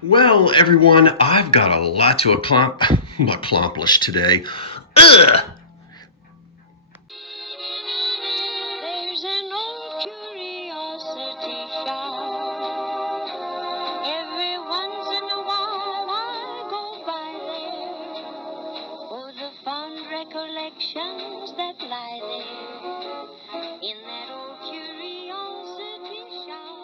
Well, everyone, I've got a lot to accomplish today. Ugh! There's an old curiosity shop. Every once in a while I go by there for the fond recollections that lie there in that old curiosity shop.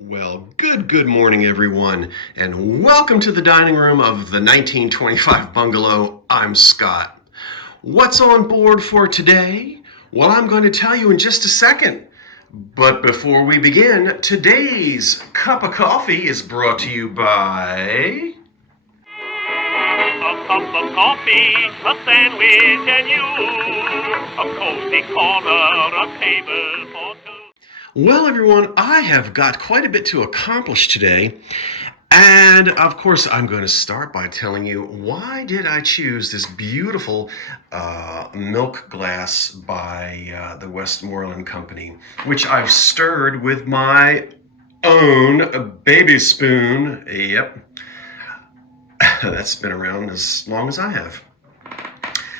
Well, good morning, everyone, and welcome to the dining room of the 1925 bungalow. I'm Scott. What's on board for today? Well, I'm going to tell you in just a second. But before we begin, today's cup of coffee is brought to you by... A cup of coffee, a sandwich, and you. A cozy corner, a table for two. Well, everyone, I have got quite a bit to accomplish today. And of course, I'm going to start by telling you why did I choose this beautiful milk glass by the Westmoreland Company, which I've stirred with my own baby spoon. Yep, that's been around as long as I have.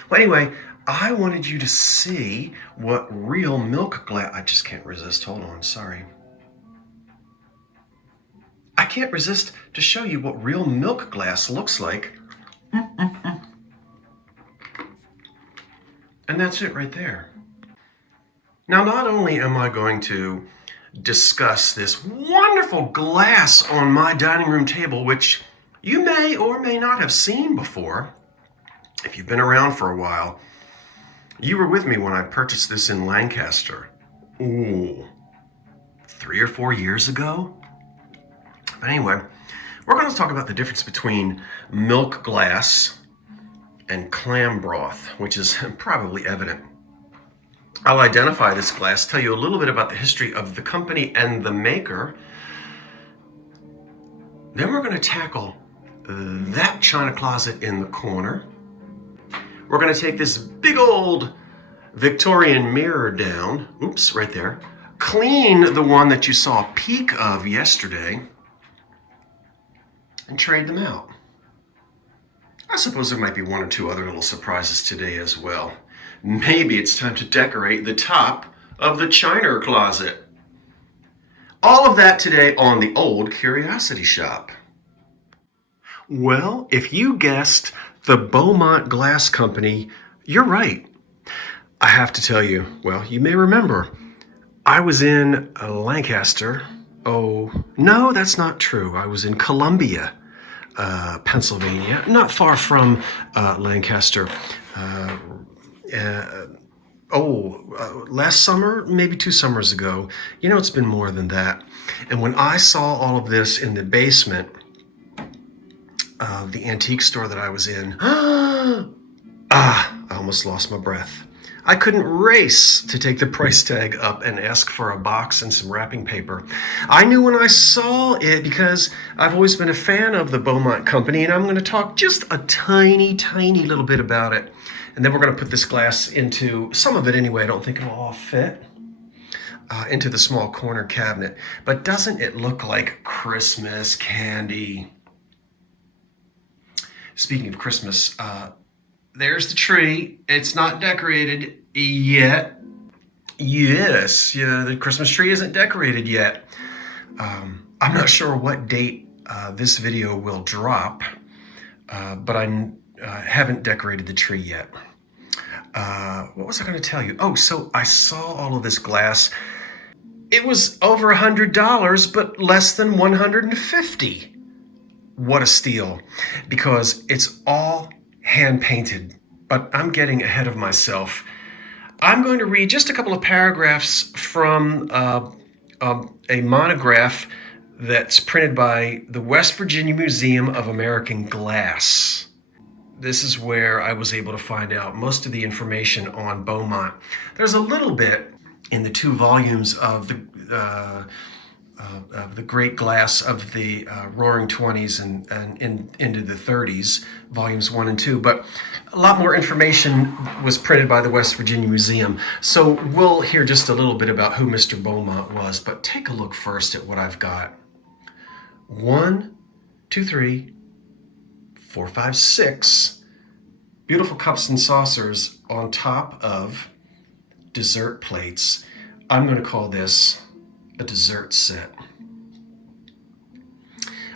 Well, anyway, I wanted you to see what real milk glass... I just can't resist. Hold on, sorry. I can't resist to show you what real milk glass looks like. And that's it right there. Now, not only am I going to discuss this wonderful glass on my dining room table, which you may or may not have seen before, if you've been around for a while. You were with me when I purchased this in Lancaster. Ooh, 3 or 4 years ago? But anyway, we're going to talk about the difference between milk glass and clam broth, which is probably evident. I'll identify this glass, tell you a little bit about the history of the company and the maker. Then we're going to tackle that china closet in the corner. We're going to take this big old Victorian mirror down. Oops, right there. Clean the one that you saw a peek of yesterday. And trade them out. I suppose there might be one or two other little surprises today as well. Maybe it's time to decorate the top of the china closet. All of that today on the Old Curiosity Shop. Well, if you guessed the Beaumont Glass Company, you're right. I have to tell you, well, you may remember, I was in Lancaster. Oh, no, that's not true. I was in Columbia, Pennsylvania, not far from Lancaster. Last summer, maybe 2 summers ago. You know, it's been more than that. And when I saw all of this in the basement of the antique store that I was in, I almost lost my breath. I couldn't race to take the price tag up and ask for a box and some wrapping paper. I knew when I saw it because I've always been a fan of the Beaumont Company, and I'm going to talk just a tiny little bit about it. And then we're going to put this glass into, some of it anyway, I don't think it'll all fit, into the small corner cabinet. But doesn't it look like Christmas candy? Speaking of Christmas, there's the tree. It's not decorated yet. Yes, yeah, the Christmas tree isn't decorated yet. I'm not sure what date this video will drop, but I haven't decorated the tree yet. What was I going to tell you? Oh, so I saw all of this glass. It was over $100, but less than $150. What a steal, because it's all hand painted, but I'm getting ahead of myself. I'm going to read just a couple of paragraphs from a monograph that's printed by the West Virginia Museum of American Glass. This is where I was able to find out most of the information on Beaumont. There's a little bit in the 2 volumes of the great glass of the Roaring 20s and into the 30s, volumes 1 and 2. But a lot more information was printed by the West Virginia Museum. So we'll hear just a little bit about who Mr. Beaumont was, but take a look first at what I've got. 1, 2, 3, 4, 5, 6 beautiful cups and saucers on top of dessert plates. I'm going to call this a dessert set.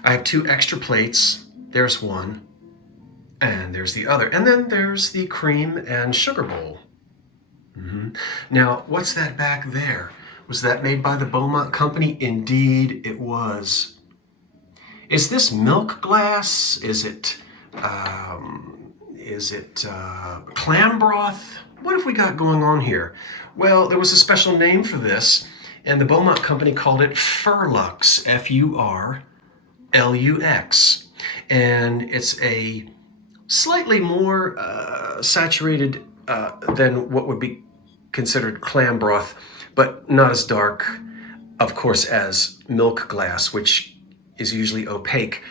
I have 2 extra plates. There's one, and there's the other. And then there's the cream and sugar bowl. Now, what's that back there? Was that made by the Beaumont company? Indeed, it was. Is this milk glass? Is it clam broth? What have we got going on here? Well, there was a special name for this, and the Beaumont company called it Ferlux, F-U-R-L-U-X. And it's a slightly more saturated than what would be considered clam broth, but not as dark, of course, as milk glass, which is usually opaque.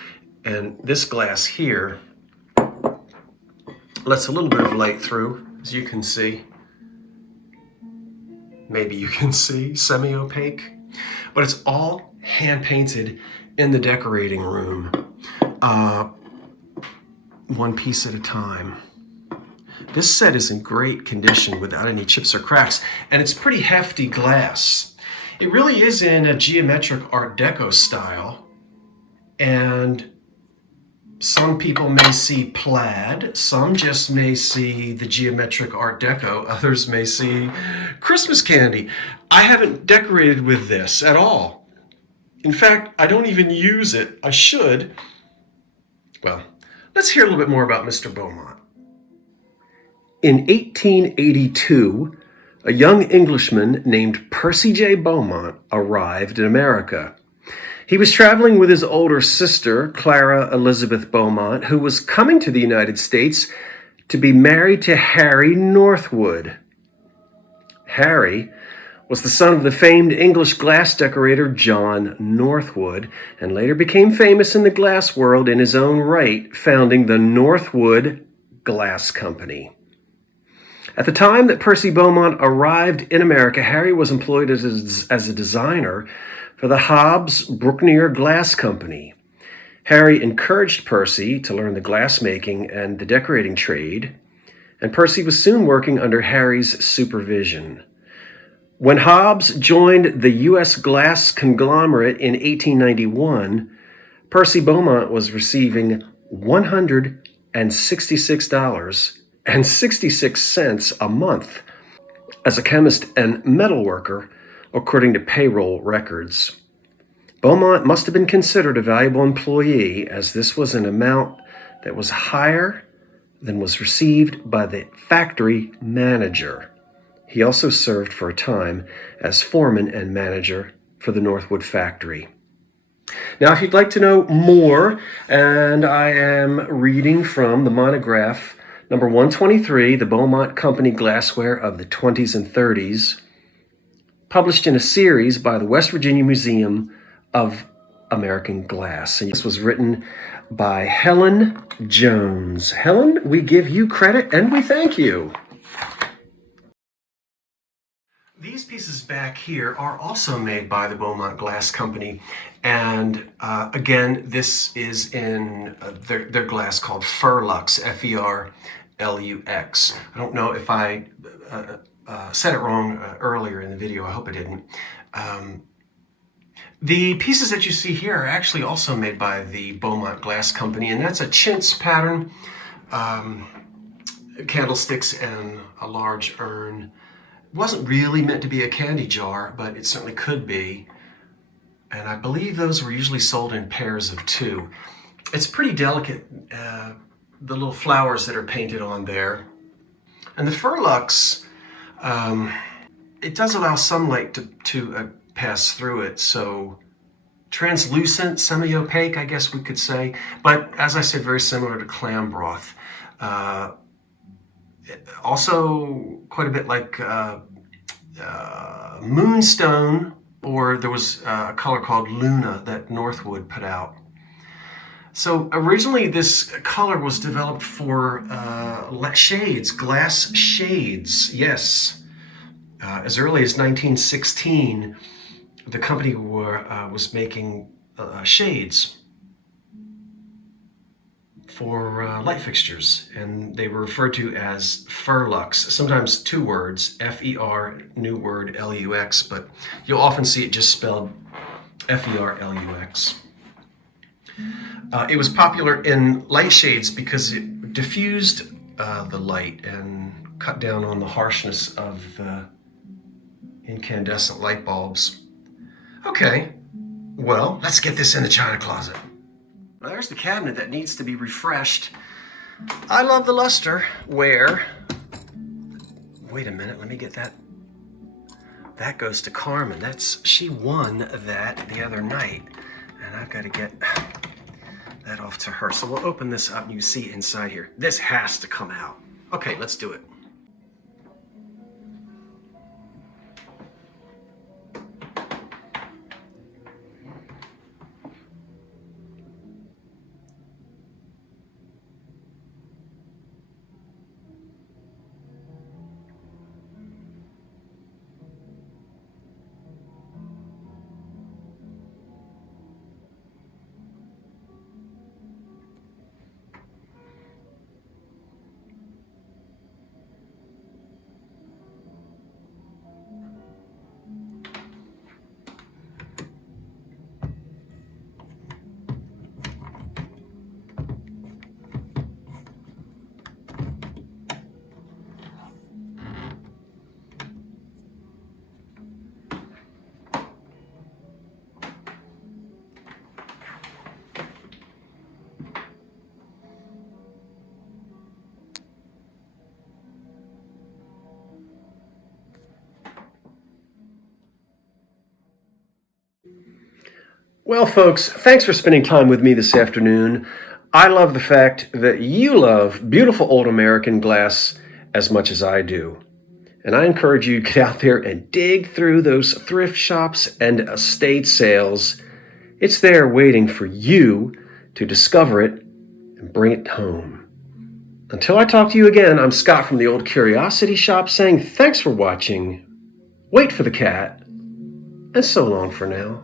And this glass here lets a little bit of light through, as you can see. Maybe you can see, semi-opaque. But it's all hand-painted in the decorating room, one piece at a time. This set is in great condition without any chips or cracks, and it's pretty hefty glass. It really is in a geometric Art Deco style, and some people may see plaid, some just may see the geometric Art Deco, others may see Christmas candy. I haven't decorated with this at all. In fact, I don't even use it. I should. Well, let's hear a little bit more about Mr. Beaumont. In 1882, a young Englishman named Percy J. Beaumont arrived in America. He was traveling with his older sister, Clara Elizabeth Beaumont, who was coming to the United States to be married to Harry Northwood. Harry was the son of the famed English glass decorator John Northwood, and later became famous in the glass world in his own right, founding the Northwood Glass Company. At the time that Percy Beaumont arrived in America, Harry was employed as a designer for the Hobbs Brooknier Glass Company. Harry encouraged Percy to learn the glassmaking and the decorating trade, and Percy was soon working under Harry's supervision. When Hobbs joined the U.S. glass conglomerate in 1891, Percy Beaumont was receiving $166.66 a month as a chemist and metal worker, according to payroll records. Beaumont must have been considered a valuable employee, as this was an amount that was higher than was received by the factory manager. He also served for a time as foreman and manager for the Northwood factory. Now, if you'd like to know more, and I am reading from the monograph number 123, The Beaumont Company Glassware of the 20s and 30s, published in a series by the West Virginia Museum of American Glass. And this was written by Helen Jones. Helen, we give you credit and we thank you. These pieces back here are also made by the Beaumont Glass Company. And again, this is in their glass called Ferlux, F-E-R-L-U-X. I don't know if I said it wrong earlier in the video. I hope I didn't. The pieces that you see here are actually also made by the Beaumont Glass Company, and that's a chintz pattern, candlesticks and a large urn. It wasn't really meant to be a candy jar, but it certainly could be. And I believe those were usually sold in pairs of 2. It's pretty delicate, the little flowers that are painted on there. And the Ferlux, it does allow sunlight to pass through it, so translucent, semi-opaque, I guess we could say. But as I said, very similar to clam broth. Also quite a bit like moonstone, or there was a color called Luna that Northwood put out. So originally this color was developed for shades, glass shades, yes. As early as 1916, the company was making shades. for light fixtures, and they were referred to as Ferlux, sometimes two words, F-E-R, new word, L-U-X, but you'll often see it just spelled F-E-R-L-U-X. It was popular in light shades because it diffused the light and cut down on the harshness of the incandescent light bulbs. Okay, well, let's get this in the china closet. Well, there's the cabinet that needs to be refreshed. I love the luster. Where? Wait a minute, let me get that. That goes to Carmen. She won that the other night, and I've got to get that off to her. So we'll open this up and you see inside here. This has to come out. Okay, let's do it. Well, folks, thanks for spending time with me this afternoon. I love the fact that you love beautiful old American glass as much as I do. And I encourage you to get out there and dig through those thrift shops and estate sales. It's there waiting for you to discover it and bring it home. Until I talk to you again, I'm Scott from the Old Curiosity Shop saying thanks for watching, wait for the cat, and so long for now.